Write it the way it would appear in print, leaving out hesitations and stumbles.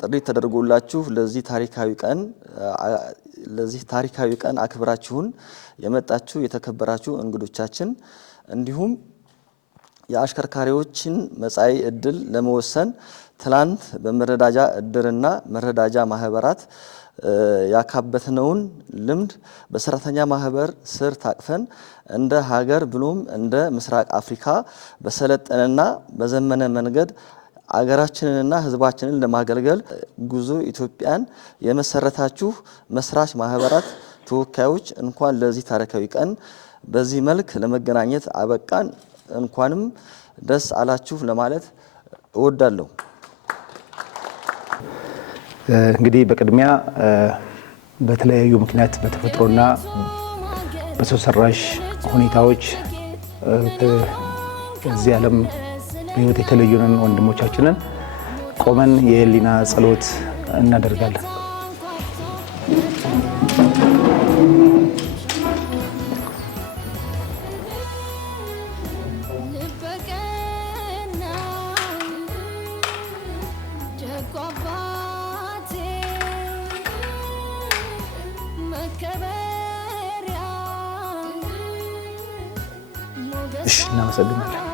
ጥሪ ተደርጎላችሁ ለዚህ ታሪካዊ ቀን አክብራችሁን የመጣችሁ የተከበራችሁ እንግዶቻችን እንዲሁም የአሽከርካሪዎችን መጻኢ ዕድል ለመወሰን ትላንት በመረዳጃ ዕድርና መረዳጃ ማህበራት ያካበትነውን ልምድ በሰራተኛ ማህበር ስር ታቅፈን እንደ ሀገር ብሎም እንደ ምስራቅ አፍሪካ በሰለጠነና በዘመነ መንገድ አገራችንንና ህዝባችንን ለማገልገል ጉዞ ኢትዮጵያን የመሰረታችሁ መስራች ማህበራት ተወካዮች እንኳን ለዚህ ታሪካዊ ቀን በዚህ መልክ ለመገናኘት አበቃን። እንኳንም ደስ አላችሁ ለማለት እወዳለሁ። እንግዲህ በቅድሚያ በተለያዩ ምክንያት በተፈጥሮና በሰው ሰራሽ ሁኔታዎች ከዚህ ዓለም በህይወት የተለዩንን ወንድሞቻችንን ቆመን የህሊና ጸሎት እናደርጋለን። እሺ እናመሰግናለን።